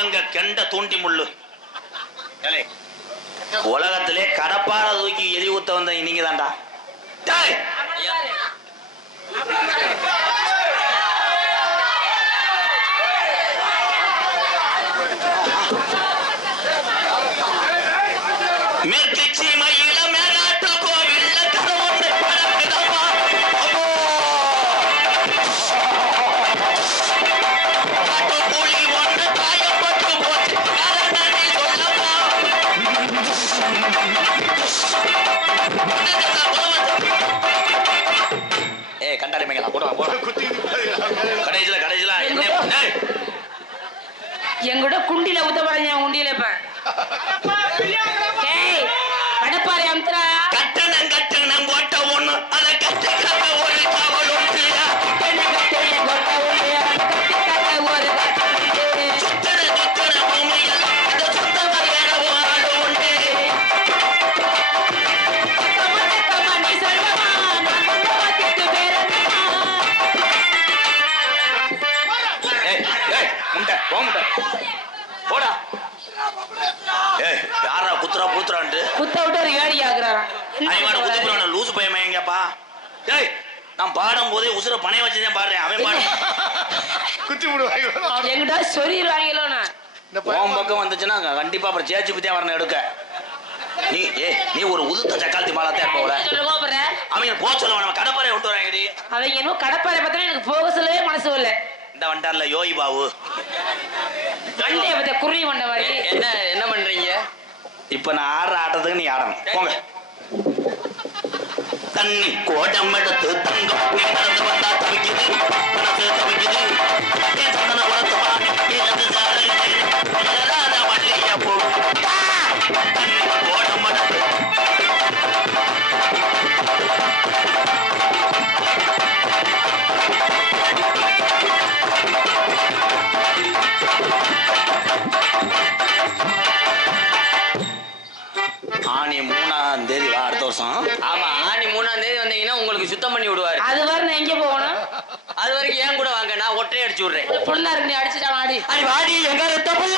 முள்ளுங்க கெண்ட தூண்டி முள்ளு. உலகத்திலே கடப்பார தூக்கி எரி ஊத்த வந்த நீங்க தான்டா. மேற்கு சீமையில மேலாட்டு கோவில்ல கடவுள் படக்குதப்பா. புலி ஒன்று காயப்பட்டு போச்சு காரணி சொல்லப்பா. கண்டாடி மேங்களா போடுவா போட கடைசியில எங்கூட குண்டில ஊத்த போறேன். உண்டியில இப்ப கடப்பாறை அமுத்துறா. கட்டணம் போட்ட ஒண்ணு அதை கட்டிக்காத ஒரு காவல் உண்டு. போடா யாரா குத்துறா பூத்துறான்ட்டு குத்த விட்டு ஒரு ஏடி ஆகுறான். லூசு பையன்ப்பா. டேய் நான் பாடும் போதே உசுர பணைய வச்சுதான் பாடுறேன். அவன் பாடு குத்தி விடுவாங்க எங்கிட்ட சொல்லிடுவாங்களோண்ணா. உன் பக்கம் வந்துச்சுன்னா கண்டிப்பா அப்புறம் சேச்சு பத்தியா வரணும் எடுக்க. நீ ஒரு உதுத்த சக்காலத்தி மாலாத்தான் இருப்போல. அவங்க போக சொல்லுவான். நம்ம கடப்பாறை விட்டு வராங்கடி. அவங்க இன்னும் கடப்பாறை பார்த்தா எனக்கு போக சொல்லவே மனசு இல்லை. இந்த வண்டார்ல யோகி பாபு வண்டியை பத்தி குருவி வண்ட மாதிரி. என்ன பண்றீங்க? இப்ப நான் ஆடுற ஆட்டத்துக்கு நீ ஆடணும். போங்க. தண்ணி கோடம் எடுத்து தங்கம் நீ நடந்து வந்தா தவிக்குது மனசு தவிக்குது. சந்தன குளத்து வள்ளிய போ தண்ணி கோடம் எடுத்து ஆனி 3ஆம் தேதி வா அடுத்த வருஷம். ஆமா ஆனி 3ஆம் தேதி வந்தீங்கன்னா உங்களுக்கு சுத்தம் பண்ணி விடுவாரு. அது வரை நான் எங்க போகணும்? அது வரைக்கும் ஏன் கூட வாங்க, நான் ஒற்றையை அடிச்சு விடுறேன். பொண்ணா இருக்கு நீ அடிச்சுட்டா ஆடி அடி வாடி எங்க ரத்த புள்ள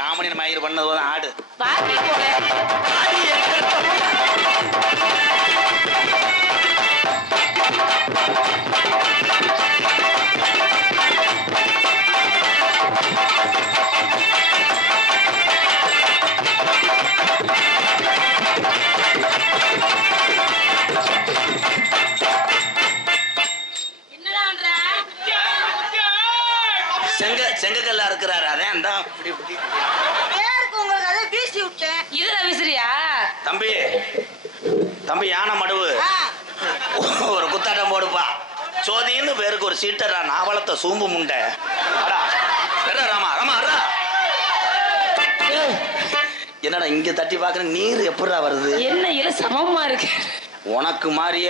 காமணி மயிர் பண்ணது போது ஆடு பாக்கி போல ஆடி எங்க ரத்த புள்ள. செங்கக்கல்ல இருக்கிறாரு. அதான் இதுல விசிறியா தம்பி யானை மடுவு ஒரு குத்தாட்டம் போடுப்பா. சோதின்னு பேருக்கு ஒரு சீட்டரா நாவலத்தை சூம்பு முண்டை. ராமா ராமா என்னடா இங்க தட்டி பாக்குற நீர் எப்படா வருது? என்ன இல்ல சமமா இருக்கு உனக்கு மாறிய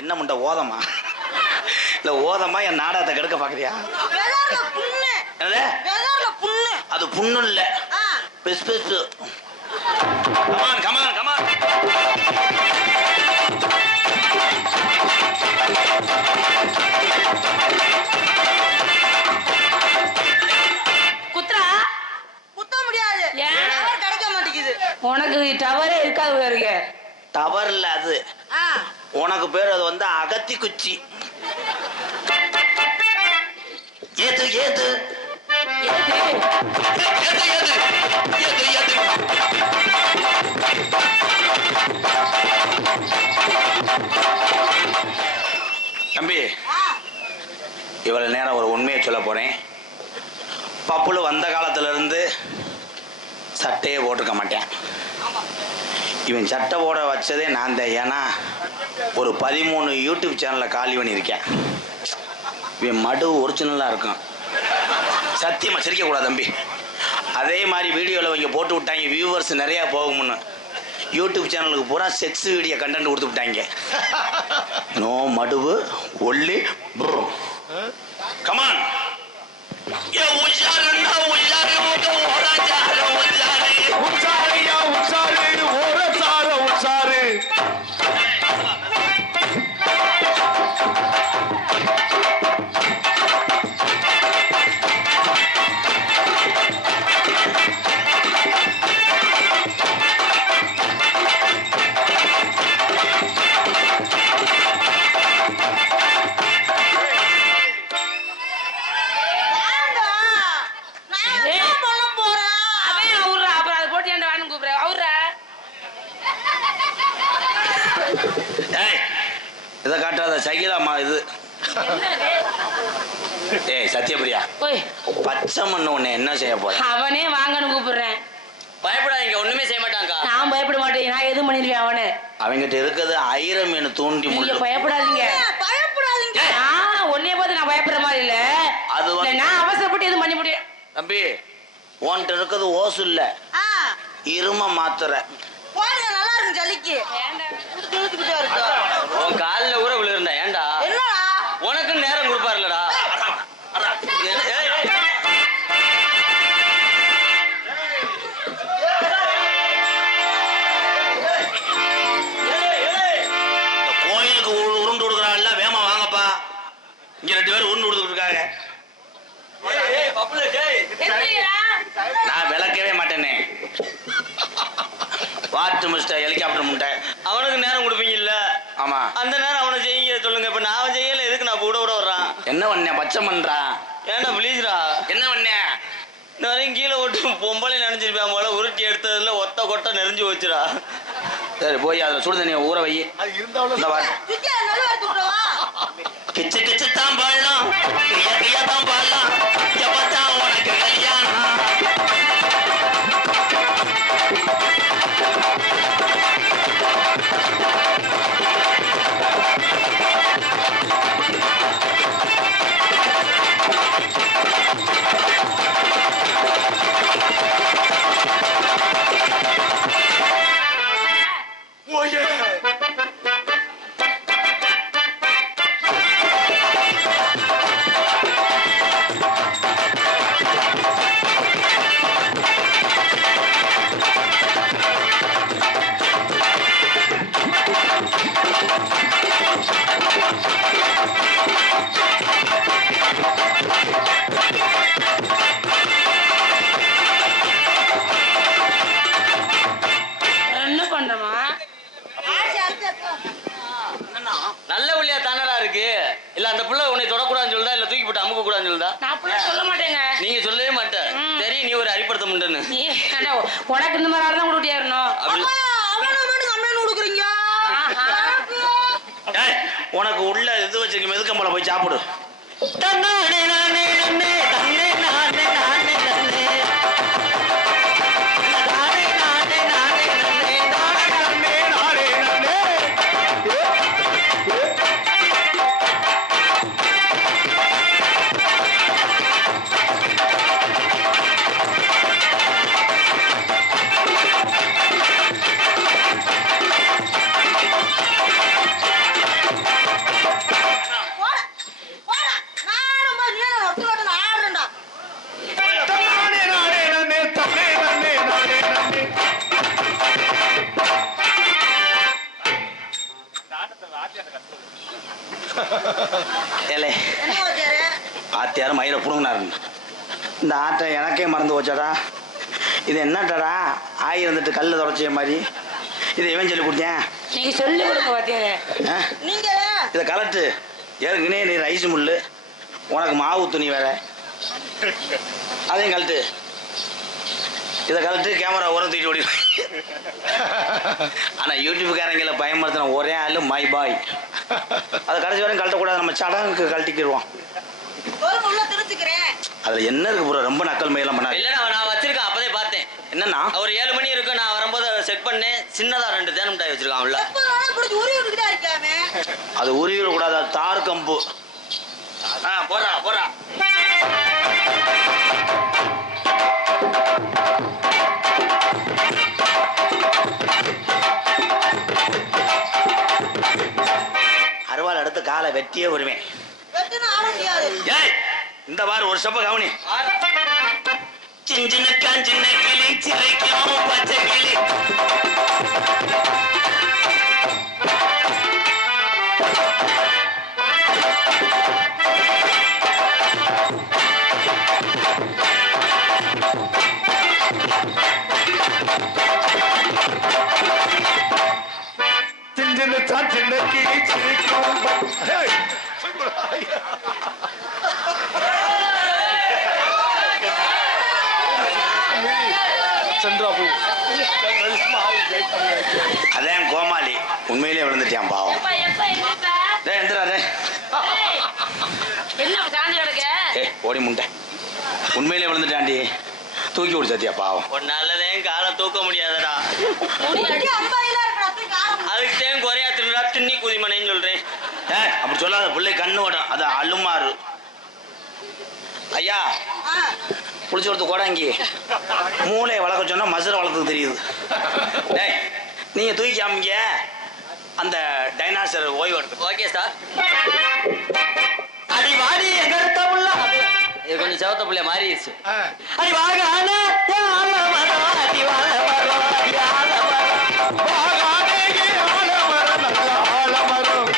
என்ன முண்ட ஓதமா இல்ல ஓதமா என் நாடகத்தை கெடுக்க பாக்குறியா? அது புண்ணு இல்ல பெஸ் பெஸ். Come on come on come on. குத்ரா குத்த முடியாது. கிடைக்க மாட்டேங்குது. உனக்கு டவரே இருக்காது இருக்கு. டவர் இல்ல அது. உனக்கு பேர் அது வந்து அகத்தி குச்சி. ஏது ஏது தம்பி இவ்வளவு நேரம் ஒரு உண்மையை சொல்ல போறேன். பப்புளு வந்த காலத்துல இருந்து சட்டையே போட்டிருக்க மாட்டேன். இவன் சட்டை போட வச்சதே நான் தான். ஏன்னா ஒரு 13 யூடியூப் சேனல்ல காலி பண்ணியிருக்கேன். இவன் மடு ஒரிஜினலா இருக்கும். சத்தியமா சிரிக்க கூடாது தம்பி. அதே மாதிரி வீடியோவில் இவங்க போட்டு விட்டாங்க, வியூவர்ஸ் நிறையா போகும்னு. யூடியூப் சேனலுக்கு பூரா செக்ஸ் வீடியோ கண்டென்ட் கொடுத்து விட்டாங்க. நோ மடுவு ஒல்லி கமான் உஷாருன்னா உஷாரு ஓராச்சாரு உஷாரு உச்சாரியா உச்சாரு ஓரச்சார உச்சாரு ஏன்டா? நான் ஏய். என்ன பண்ண போறேன்? அவன் அவுறா அப்புறம் அதை போட்டு ஏன்டா வான்னு கூப்பிடுற அவுறா ஏய் இதை காட்டாத சகிலாமா இது ஏய் சத்யபிரியா ஓய் பச்சை மண்ணு உன்னை என்ன செய்ய போற அவனே வாங்கன்னு கூப்பிடுறேன் பயப்படாதீங்க ஒண்ணுமே செய்ய மாட்டாங்க நான் பயப்பட மாட்டேன் நான் எதுவும் பண்ணிடுவேன் அவனை அவங்கிட்ட இருக்கிறது ஆயிரம் மீன் தூண்டி நீங்க முள்ளு பயப்படாதீங்க பயப்படாதீங்க. நான் உன்னைய பார்த்து நான் பயப்படுற மாதிரி இல்ல அது வந்து- இல்ல, நான் அவசரப்பட்டு எதுவும் பண்ணி முடியும் தம்பி உன்கிட்ட இருக்கிறது ஓசு இல்ல ஆ, இரும மாத்திரை போடுங்க, நல்லா இருக்கும் ஜல்லிக்கு. இழுத்துக்கிட்டே இருக்கா? உன் காலில் ஊற விழுந்தா ஏன்டா என்னடா? உனக்கு நேரம் கொடுப்பாருலடா இந்த கோயிலுக்கு உருண்டு கொடுக்குறாங்கல்ல வேமா வாங்கப்பா இங்க 2 பேரும் உருண்டு கொடுத்துட்டு இருக்காங்க எந்திரிடா. நான் விளக்கவே மாட்டேனே வாட்டு மிஸ்டர் ஹெலிகாப்டர் முட்டை அவனுக்கு நேரம் கொடுப்பீங்கல்ல ஆமா அந்த நேரம் அவனை செய்யுங்க சொல்லுங்க இப்ப நான் செய்யல எதுக்கு நான் கூட விட வர்றான் என்ன பண்ண பச்சை மன்றா ஏன்டா ப்ளீஸ்ரா என்ன பண்ண இந்த வரையும் கீழே ஓட்டு பொம்பளை நினைச்சிருப்பேன் போல உருட்டி எடுத்ததுல ஒத்த கொட்டை நெறிஞ்சு வச்சுடா சரி போய் அதில் சுடு தண்ணியை ஊற வை அது இருந்தாலும் இந்த பாரு சுத்தியா நல்லா எடுத்து விட்டவா? கிச்சு கிச்சு தான் பாடலாம் கியா கியா தான் பாடலாம் எப்பதான் உனக்கு கல்யாணம் ஓயே என்ன பண்றமா ஆச்சி, அடுத்து எடுத்து. நல்ல உள்ளியா தானடா இருக்கு இல்ல அந்த புள்ள உன்னை தொடக்கூடாதுன்னு சொல்லுதா இல்ல தூக்கி போட்டு அமுக்க கூடாதுன்னு சொல்லுதா நான் அப்படிலாம் சொல்ல மாட்டேங்க நீங்க சொல்லவே மாட்டேன் தெரியும் நீ ஒரு அரிப்படுத்த முண்டன்னு நீ ஏன்டா, உனக்கு இந்த மாதிரி ஆள் தான் கொடுத்தே இருக்கணும் அப்படி அம்மா, அவனை மட்டும் கம்மியான்னு கொடுக்குறீங்க. ஆஹா. ஏய், உனக்கு உள்ள இது வச்சிருக்க மெதுக்கம்பளை போய் சாப்பிடு போடா, போடா. நானும் போய் நீ என்ன ஒட்டு போட்டு நான் ஆடுறேன்டா. தன்னானே நானே நன்னே தன்னே நன்னே நானே நன்னே ஏலே என்ன வச்சாரு? ஆத்தியாரும் மயிரை புடுங்கினாரு இந்த ஆட்டை எனக்கே மறந்து போச்சாடா இது என்னட்டாடா ஆயிருந்துட்டு கல்ல தொடச்சிய மாதிரி இதை இவன் சொல்லி கொடுத்தேன் நீங்க சொல்லி கொடுங்க பாத்தியாரு ஆ? நீங்க இதை கலட்டு ஏற்கனவே நீ ரைஸ் முள்ளு உனக்கு மாவு துணி வேற அதையும் கலட்டு இதை கலட்டு கேமரா உரம் தூக்கி ஓடி ஆனால் யூடியூப்காரங்களை பயன்படுத்தின ஒரே ஆள் மை பாய் அதை கடைசி வரையும் கழட்டக்கூடாது நம்ம சடங்குக்கு கழட்டிக்கிடுவோம் ஒரு உள்ள திருச்சுக்கிறேன். அதில் என்ன இருக்கு ப்ரோ ரொம்ப நக்கல் மையெல்லாம் பண்ணாது இல்லடா நான் வச்சிருக்கேன் அப்பதே பார்த்தேன் என்னன்னா ஒரு 7 மணி இருக்கும் நான் வரும்போது செக் பண்ணேன் சின்னதா 2 தேன் மிட்டாய் வச்சிருக்கான் உள்ள எப்ப வேணாலும் பிடிச்சி உருவி விட்டுக்கிட்டே இருக்காமே. அது உருவிடக்கூடாது அது தார் கம்பு போடுறா போடுறா அருவாள் எடுத்து காலை வெட்டியே வருவேன் வெட்டுன்னு ஆட முடியாது. ஏய் இந்த பாரு ஒரு ஸ்டெப்ப கவனி ஆறு சின்ன காஞ்சின கிளி சிறைக்கும் பச்சை கிளி சின்ன கிளி சிரிக்கும் அதான் கோமாளி உண்மையிலே விழுந்துட்டான் பாவம். எப்ப எப்ப எங்கப்பா? டேய் எந்திரா டேய். ஏய், என்ன சாஞ்சு கிடக்க? ஏய் ஓடி முண்டை. உண்மையிலே விழுந்துட்டான்டி. தூக்கி விடு சத்தியா பாவம். ஒரு நல்லதே காலை தூக்க முடியாதடா. அடி அம்பாயில இருக்கடா தூக்கி ஆரம். அதுக்கு தேன் குறையா திருடா திண்ணி குதிமனைன்னு சொல்றேன். ஏய் அப்படி சொல்லாத பிள்ளை கண்ணு ஓடும். அது அழுமாறு. ஐயா புளிச்சு கொடுத்து கோடாங்கி மூளையை வளர்க்க சொன்னா மசுரை வளர்த்துக்கு தெரியுது. டேய் நீங்க தூக்கி காமிங்க அந்த டைனாசர் ஓய்வு எடுத்து. Okay sir. அடி வாடி எங்க இருக்க புள்ள இது கொஞ்சம் செவத்த புள்ள மாறிடுச்சு. அடி வாங்க ஆனா ஆள வரோம் அடி வாழ வரோம் அடி ஆள வரோம்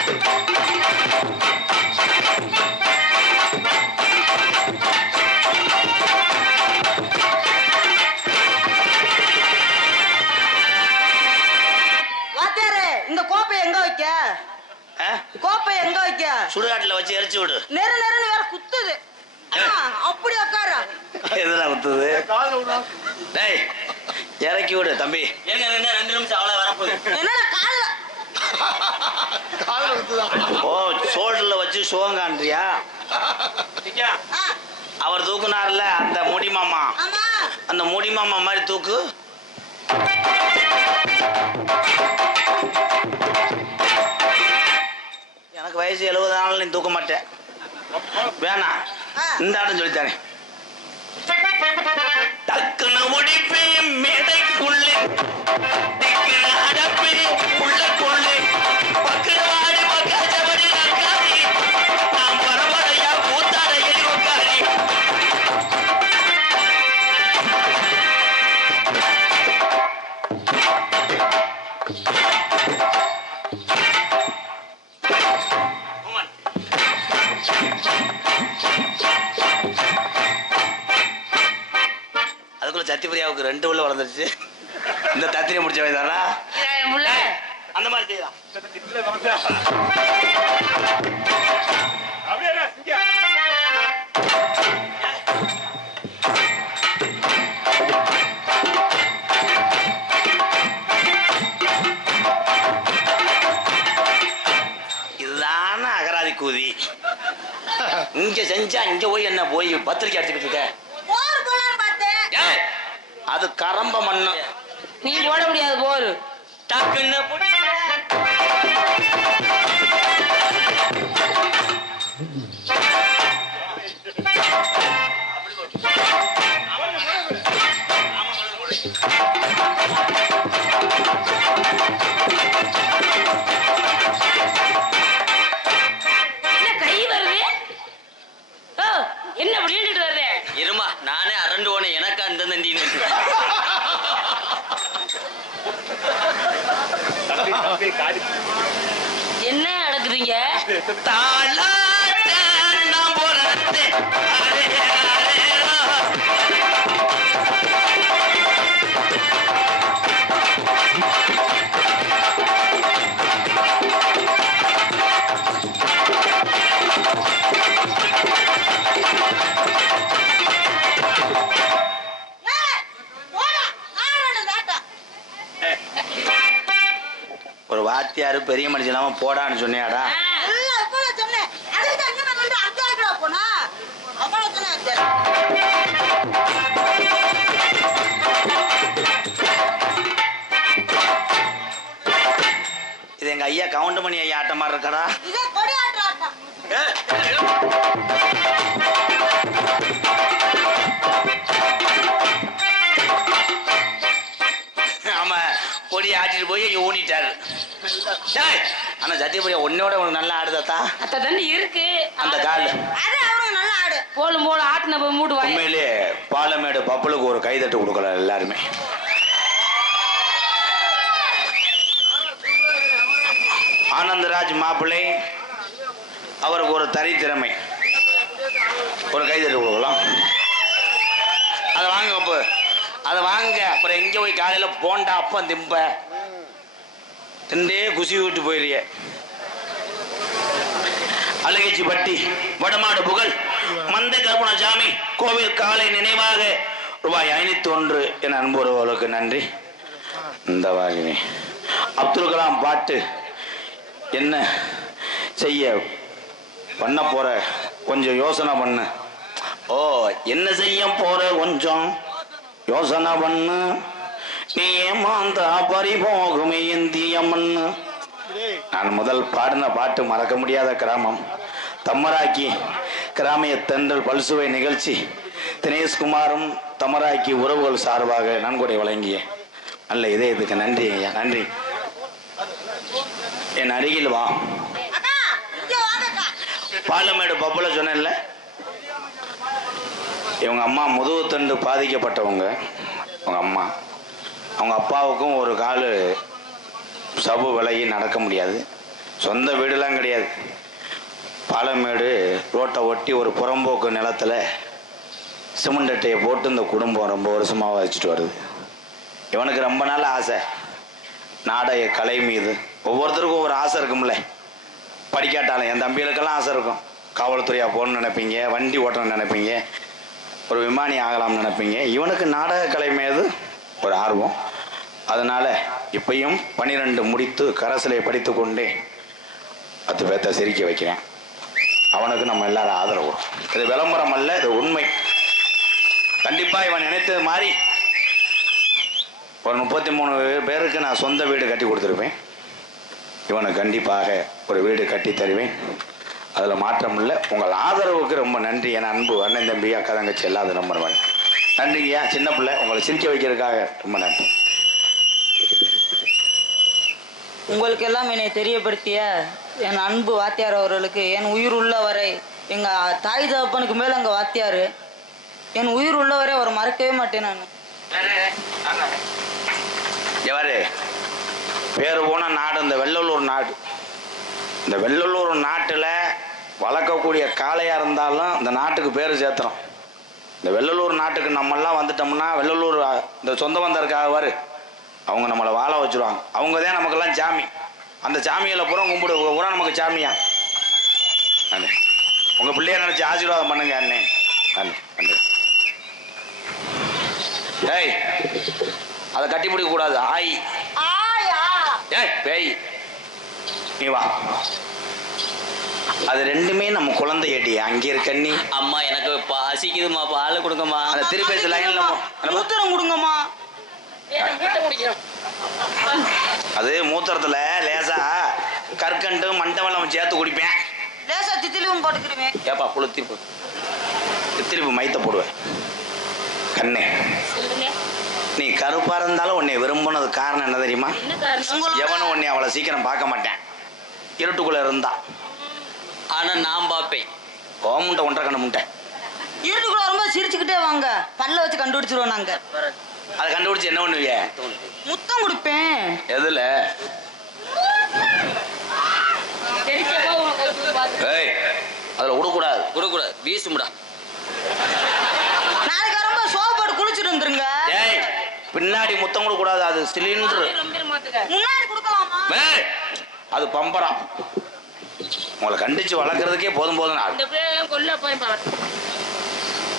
வாத்தியாரே இந்த கோப்பை எங்க வைக்க? கோப்பை எங்க வைக்க? சுடுகாட்டில் வச்சு எரிச்சு விடு. நெரு நெருன்னு வேற குத்துது. அண்ணா, அப்படி உட்காரு. எதுனா குத்துது? டேய் இறக்கி விடு தம்பி. ஏங்க 2 நிமிஷம் அவ்வளவு வரப்போகுது. என்னடா கால்ல ஓ சோல்டர்ல வச்சு சுகங்கான்றியா? ஆ, அவர் தூக்குனார்ல அந்த முடி மாமா. ஆமா. அந்த முடி மாமா மாதிரி தூக்கு. எனக்கு வயசு 70 நாள் நீ தூக்க மாட்டேன். வேணாம் இந்த ஆட்டம் சொல்லித்தானே. டக்குன்னு முடிப்பேன் மேடைக்குள்ளே டக்குன்னு அடப்பேன் உள்ளக்குள்ளே பக்கவாடி பக்காச்சபடி நக்காரி நான் பரபரையா கூத்தாட எலி உட்காரி. அதுக்குள்ள சத்தியபிரியாவுக்கு 2 உள்ள வளர்ந்துருச்சு. இந்த தத்திரியை முடிச்ச வயதானா என் புள்ள. அந்த மாதிரி செய்யலாம். இதுதான அகராதி கூதி. இங்க செஞ்சா இங்க போய் என்ன போய் பத்திரிக்கை அடிச்சுக்கிட்டு இருக்க? போர் போலான்னு பார்த்தேன். ஏய், அது கரம்ப மண்ணு. நீ போட முடியாது போரு. டக்குன்னு என்ன கை வருது? ஓ, என்ன விளையாண்டுட்டு வருது? இருமா நானே அரண்டு ஓனே எனக்கு அந்த நண்டின்னு என்ன நடக்குதுங்க? தாலாட்ட நான் போறது. அரே, அரேரோ. ஏய், போடா. ஆரணும் தாத்தா. ஒரு வாத்தியாரு பெரிய மனுஷன் இல்லாம போடான்னு சொன்னியாடா? இல்ல, இப்பதான் சொன்னேன். அதுக்கு தான் இனிமே வந்து அங்க ஆக்கிடா போனா. அவ்வளவு தானே வாத்தியாரே. இது எங்க ஐயா கவுண்டமணி ஐயா ஆட்ட மாதிரி இருக்கடா. இதே கொடி ஆட்டுற ஆட்டம். ஆமா கொடி ஆட்டிட்டு போய் இங்க ஊனிட்டாரு. டேய், ஆனா சத்தியபுரியா உன்னோட உனக்கு நல்லா ஆடுதாத்தா அத்தை தண்ணி இருக்கு அந்த கால். அது அவனுக்கு நல்லா ஆடு. போலும் போல ஆட்டின போய் மூடு வாய். உண்மையிலேயே பாலமேடு பப்புளுக்கு ஒரு கைதட்டு கொடுக்கல எல்லாருமே. ஆனந்தராஜ் மாப்பிள்ளை அவருக்கு ஒரு தனி திறமை, ஒரு கைதட்டு கொடுக்கலாம். அதை வாங்க அப்போ, அதை வாங்க. அப்புறம் எங்க போய் காலையில போண்டா அப்பம் திம்ப திண்டே குசி விட்டு போயிறிய. அழகச்சி பட்டி வடமாடு புகழ் மந்த கருப்பணசாமி கோவில் காலை நினைவாக ரூபாய் 501 என் அன்புறவர்களுக்கு நன்றி. இந்த வாகினி அப்துல் கலாம் பாட்டு என்ன செய்ய பண்ண போற கொஞ்சம் யோசனை பண்ணு. ஓ என்ன செய்ய போற கொஞ்சம் யோசனை பண்ணு. நீ ஏமாந்தா பறிபோகுமே இந்திய மண்ணு. நான் முதல் பாடின பாட்டு மறக்க முடியாத கிராமம் தம்மராக்கி கிராமிய தென்றல் பல்சுவை நிகழ்ச்சி தினேஷ்குமாரும் தமராக்கி உறவுகள் சார்பாக நன்கொடை வழங்கிய நல்ல இதயத்துக்கு நன்றி ஐயா, நன்றி. என் அருகில் வா. அக்கா, இங்க வாங்கக்கா. பாலமேடு பப்புல சொன்னேன்ல, இவங்க அம்மா முதுகுத்தண்டு பாதிக்கப்பட்டவங்க. அவங்க அம்மா அவங்க அப்பாவுக்கும் ஒரு கால் சபு விலகி நடக்க முடியாது. சொந்த வீடுலாம் கிடையாது. பாலமேடு ரோட்டை ஒட்டி ஒரு புறம்போக்கு நிலத்தில் சிமெண்ட் அட்டையை போட்டு இந்த குடும்பம் ரொம்ப வருஷமாக வச்சுட்டு வருது. இவனுக்கு ரொம்ப நாள் ஆசை நாடக கலை மீது. ஒவ்வொருத்தருக்கும் ஒரு ஆசை இருக்கும்ல. படிக்காட்டாலும் என் தம்பிகளுக்கெல்லாம் ஆசை இருக்கும். காவல்துறையாக போகணும்னு நினைப்பீங்க, வண்டி ஓட்டணும்னு நினைப்பீங்க, ஒரு விமானி ஆகலாம்னு நினைப்பீங்க. இவனுக்கு நாடக கலை மீது ஒரு ஆர்வம். அதனால் இப்பையும் 12 முடித்து கரசிலை படித்து கொண்டே 10 பேர்த்த சிரிக்க வைக்கிறேன். அவனுக்கு நம்ம எல்லாரும் ஆதரவு. இது விளம்பரம் அல்ல, இது உண்மை. கண்டிப்பாக இவன் நினைத்தது மாதிரி ஒரு 33 பேருக்கு நான் சொந்த வீடு கட்டி கொடுத்துருப்பேன். இவனுக்கு கண்டிப்பாக ஒரு வீடு கட்டி தருவேன். அதில் மாற்றம் இல்லை. உங்கள் ஆதரவுக்கு ரொம்ப நன்றி. என் அன்பு அண்ணன் தம்பி அக்கா தங்கச்சி எல்லாரும் ரொம்ப நன்றிங்கய்யா. சின்ன பிள்ளை உங்களை சிரிக்க வைக்கிறதுக்காக ரொம்ப நன்றி. உங்களுக்கு எல்லாம் என்னை தெரியப்படுத்திய என் அன்பு வாத்தியார் அவர்களுக்கு என் உயிர் உள்ளவரை, எங்கள் தாய் தகப்பனுக்கு மேலே எங்கள் வாத்தியார், என் உயிர் உள்ளவரை அவர் மறக்கவே மாட்டேன். நான் எவரு பேர் போன நாடு இந்த வெள்ளலூர் நாடு. இந்த வெள்ளலூர் நாட்டில் வளர்க்கக்கூடிய காளையாக இருந்தாலும் இந்த நாட்டுக்கு பேர் சேர்த்துறோம். இந்த வெள்ளலூர் நாட்டுக்கு நம்மெல்லாம் வந்துட்டோம்னா வெள்ளலூர் இந்த சொந்த வந்தருக்காகவார் அவங்க நம்மளை வாழ வச்சுருவாங்க. அவங்க தான் நமக்கெல்லாம் சாமி. அந்த சாமியில் புறம் கும்பிடு பூரா நமக்கு சாமியா. அண்ணே உங்கள் பிள்ளைய நினச்சி ஆசீர்வாதம் பண்ணுங்க அண்ணே. அண்ணே அண்ணே ஏய் அதை கட்டி பிடிக்க கூடாது. ஆய் ஆயா. ஏய் பேய் நீ வா. அது ரெண்டுமே நம்ம குழந்தையடி. அங்கே இருக்க நீ அம்மா எனக்கு பசிக்குதுமா, பால் கொடுங்கம்மா. அந்த திருப்பி லைன்ல மூத்திரம் கொடுங்கம்மா. அது மூத்திரத்துல லேசா கற்கண்டு மண்டவெல்லாம் சேர்த்து குடிப்பேன். லேசா தித்திலியும் போட்டுக்கிறேன். ஏப்பா புளுத்திருப்பு தித்திலிப்பு மைத்த போடுவேன். கண்ணே நீ கருப்பா இருந்தாலும் உன்னை விரும்பினது காரணம் என்ன தெரியுமா? எவனும் உன்னை அவளை சீக்கிரம் பார்க்க மாட்டேன் இருட்டுக்குள்ள இருந்தா. ஆனா நான் பார்ப்பேன். முட்டை 1.5 கண்ணு முட்டை இருட்டுக்குள்ள வரும்போது சிரிச்சுக்கிட்டே வாங்க, பல்ல வச்சு கண்டுபிடிச்சிருவோம். நாங்க அதை கண்டுபிடிச்சு என்ன பண்ணுவீங்க? முத்தம் கொடுப்பேன். எதுல? ஏய் அதுல விடக்கூடாது. கொடுக்கூடாது, வீசும்டா. நாளைக்கு வரும்போது சோப்பு போட்டு குளிச்சுட்டு வந்துருங்க. ஏய் பின்னாடி முத்தம் கூட கூடாது. அது சிலிண்டர். முன்னாடி கொடுக்கலாமா? ஏய் அது பம்பரம். உங்களை கண்டிச்சு வளர்க்கறதுக்கே போதும் போதும்.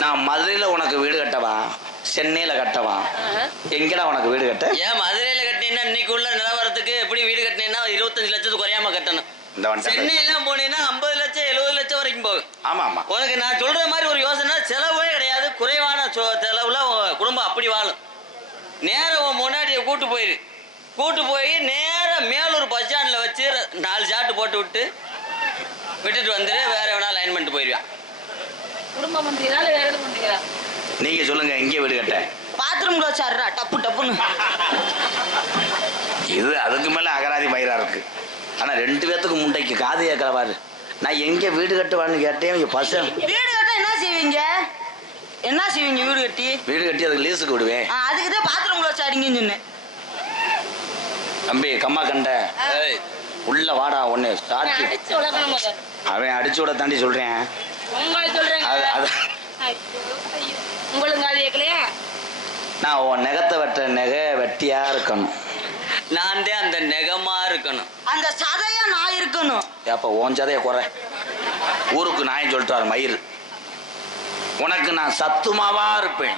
நான் மதுரையில உனக்கு வீடு கட்டவா, சென்னையில கட்டவா? எங்கடா உனக்கு வீடு கட்ட? ஏன் மதுரையில கட்டினீங்கன்னா இன்னைக்கு உள்ள நிலவரத்துக்கு எப்படி வீடு கட்டினீங்கன்னா 25 லட்சத்துக்கு குறையாம கட்டணும். சென்னையெல்லாம் போனீங்கன்னா 50 லட்சம் 70 லட்சம் வரைக்கும் போகும். ஆமா ஆமா. உனக்கு நான் சொல்ற மாதிரி ஒரு யோசனை, செலவே கிடையாது. குறைவான செலவுல குடும்பம் அப்படி வாழும். நேரம் முன்னாடி கூட்டு போய் நேரம் மேலூர் பஸ் ஸ்டாண்ட்ல வச்சு 4 சாட்டு போட்டு விட்டுட்டு வந்துரு. வேற வேணா லைன் பண்ணிட்டு போயிருவான். குடும்பம் பண்றீங்களா வேற எதுவும் பண்றீங்களா? நீங்க சொல்லுங்க எங்கே வீடு கட்ட? பாத்ரூம்ல வச்சாடுறா டப்பு டப்புன்னு. இது அதுக்கு மேல அகராதி மயிரா இருக்கு. ஆனா 2 பேத்துக்கு முண்டைக்கு காது கேட்கலவாரு. நான் எங்க வீடு கட்டுவான்னு கேட்டேன். இங்க பசங்க வீடு கட்ட என்ன செய்வீங்க? என்ன செய்வீங்க வீடு கட்டி? வீடு கட்டி அதுக்கு லீஸுக்கு விடுவேன். அதுக்கு தான் பாத்ரூம்ல வச்சு அடிங்கன்னு சொன்னேன். தம்பி கம்மா கண்ட ஏய், உள்ள வாடா ஒண்ணு ஸ்டார்ட். அடிச்சு உலகணும் போது. அவன் அடிச்சு விட தாண்டி சொல்றேன். உங்களை சொல்றேங்க. அது ஐயோ, ஐயோ. உங்களுக்கு அது கேட்கலையா? நான் உன் நெகத்தை வெட்டியா இருக்கணும். நான் தான் அந்த நெகமா இருக்கணும். அந்த சதையா நான் இருக்கணும். ஏப்ப உன் சதைய குறை. ஊருக்கு நாயம் சொல்லிட்டாரு மயிர். உனக்கு நான் சத்துமாவா இருப்பேன்.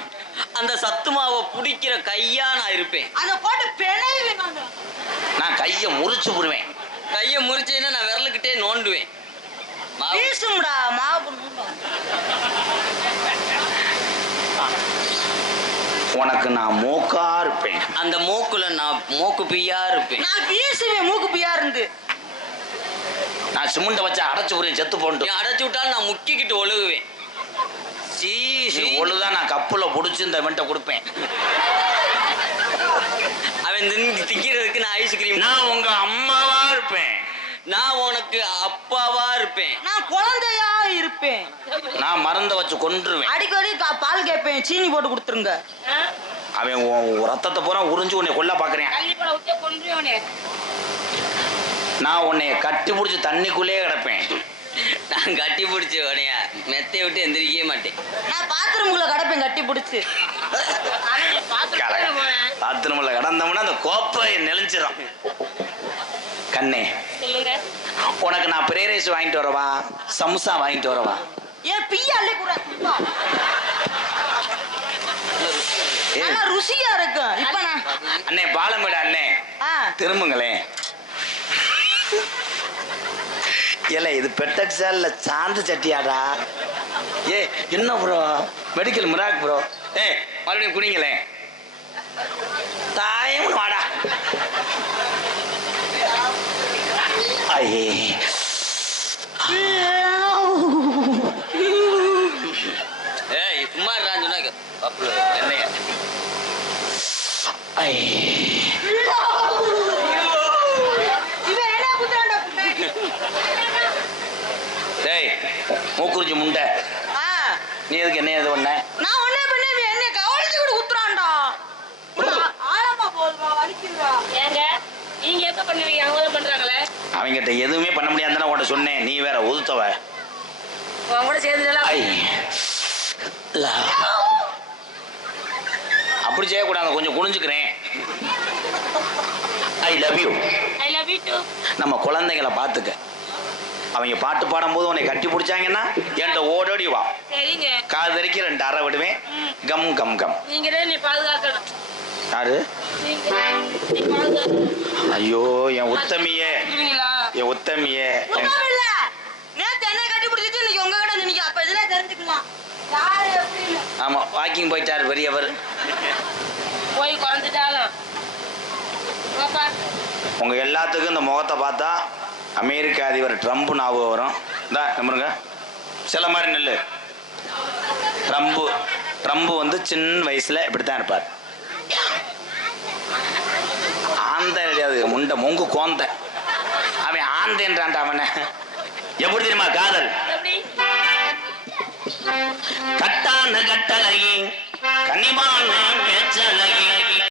அந்த சத்துமாவை பிடிக்கிற கையா நான் இருப்பேன். அதை போட்டு பிணைவேன் நானு. நான் கையை முறிச்சு விடுவேன். கையை முறிச்சேன்னா நான் விரலுக்கிட்டே நோண்டுவேன். மாவு. வீசும்டா மாவு நூண்டா. உனக்கு நான் மூக்கா இருப்பேன். அந்த மூக்குல நான் மூக்கு பிய்யா இருப்பேன். நான் வீசுவேன் மூக்கு பியா இருந்து. நான் சிமெண்ட வச்சு அடைச்சு விடுவேன் செத்து போட்டு. நீ அடைச்சு விட்டாலும் நான் முக்கிக்கிட்டு ஒழுகுவேன். சீ சீ. ஒழுதான் நான் கப்புல புடிச்சு இந்த வெண்ட கொடுப்பேன். அவன் திங்கிறதுக்கு நான் ஐஸ்கிரீம். நான் உங்க அம்மாவா இருப்பேன். நான் உனக்கு அப்பாவா இருப்பேன். நான் குழந்தையா இருப்பேன். நான் மருந்த வச்சு கொன்றுவேன். அடிக்கடி பால் கேட்பேன். சீனி போட்டு கொடுத்துருங்க. ஆ? அவன் ரத்தத்தை பூரா உறிஞ்சு உன்னை கொல்ல பாக்குறேன். தள்ளிப்பட விட்டே கொன்றுவனே. நான் உன்னைய கட்டி பிடிச்சி தண்ணிக்குள்ளே கிடப்பேன். நான் கட்டி பிடிச்சி உனைய மெத்தையை விட்டு எந்திரிக்கவே மாட்டேன். நான் பாத்ரூம்குள்ள கிடப்பேன் கட்டி பிடிச்சு. பாத்ரூம்ல கடந்தோம்னா அந்த கோப்பை நெளிஞ்சிடும். கண்ணே சொல்லுங்க. உனக்கு நான் பிரே ரைஸ் வாங்கிட்டு வரவா, சம்சா வாங்கிட்டு வரவா? ஏன் பிய்யா அள்ளி கூட நல்லா ருசியா இருக்கும். இப்ப நான் அண்ணே பாலமேடு அண்ணே திரும்புங்களேன். இல்ல இது பெட்டக்ஸா இல்ல சாந்து சட்டியாடா? ஏ என்ன ப்ரோ மெடிக்கல் மிராக் ப்ரோ. ஏ மறுபடியும் குடிங்களேன். தாயம் வாடா. ஐயே ஏய் சும்மா சொன்னாக்க என்னையா டேய் மூக்குறிச்சி முண்டை, நீ எதுக்கு என்ன இது பண்ண? நான் ஒண்ணே பண்ணே என்ன கவனிச்சு கூட குத்துறான்டா. ஆழமா போடுவா வலிக்குதுடா. ஏங்க நீங்க எப்ப பண்ணுவீங்க? அவங்க தான் பண்றாங்களே. அவங்கிட்ட எதுவுமே பண்ண முடியாதுன்னு உன்ட்ட சொன்னேன். நீ வேற ஒதுத்தவ. அவங்க கூட சேர்ந்துடலாம். அப்படி செய்யக்கூடாது. கொஞ்சம் குனிஞ்சுக்கிறேன். I love you. I love you too. நம்ம குழந்தைகளை பார்த்துக்க. அவங்க பாட்டு பாடும்போது உன்னை கட்டி பிடிச்சாங்கன்னா என்கிட்ட ஓடோடி வா. சரிங்க. காது வரைக்கும் 2 அறை விடுவேன். Come come come. நீங்க தான் நீ பாதுகாக்கணும். யாரு? நீங்க நீ பாதுகாக்கணும். ஐயோ என் உத்தமியே, புரியுங்களா? என் உத்தமியே. இல்ல நேத்து என்ன கட்டி பிடிச்சிட்டு இன்னைக்கு உங்க கடை நினைக்க. அப்ப இதெல்லாம் தெரிஞ்சுக்கலாம் யாரு எப்படி. ஆமா வாக்கிங் போயிட்டாரு பெரியவர். போய் குறைஞ்சிட்டாலும் பாப்பா. உங்க எல்லாத்துக்கும் இந்த முகத்தை பார்த்தா அமெரிக்க அதிபர் ட்ரம்ப் ஞாபகம் வரும். இந்தா நம்புங்க சில மாதிரி நெல்லு. ட்ரம்ப் வந்து சின்ன வயசுல இப்படித்தான் இருப்பார். ஆந்த கிடையாது முண்டை மொங்கு கோந்த. அவன் ஆந்தேன்றான்டா அவனை. எப்படி தெரியுமா காதல்? எப்படி? கட்டான கட்டழகி கனிமான பேச்சழகி